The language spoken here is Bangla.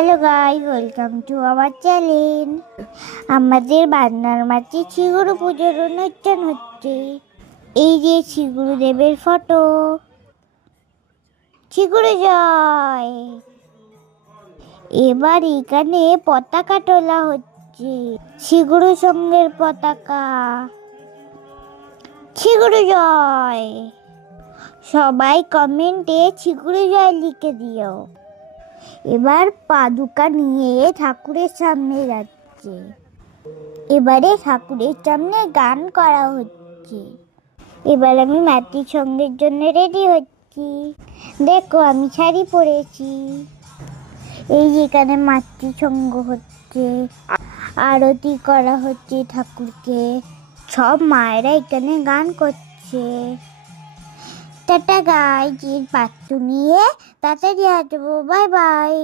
Hello guy welcome to our channel. আমাদের বান্নার মাঝে শিগুরু পুজোর অনুষ্ঠান হচ্ছে। এই যে শিগুরু দেবের ফটো। শিগুরু জয়। এবার এখানে পতাকা তোলা হচ্ছে। শিগুরু সঙ্গের পতাকা। শিগুরু জয়। সবাই কমেন্টে শিগুরু জয় লিখে দিও। এবার পাদুকা নিয়ে ঠাকুরের সামনে যাচ্ছে। এবারে ঠাকুরের সামনে গান করা হচ্ছে। এবার আমি মাতৃ সঙ্গের জন্য রেডি হচ্ছি। দেখো আমি শাড়ি পরেছি। এই যেখানে মাতৃসঙ্গ হচ্ছে, আরতি করা হচ্ছে ঠাকুরকে। সব মায়েরা এখানে গান করছে। টাটা গাই এর পাত্র নিয়ে তাড়াতাড়ি আসব। Bye bye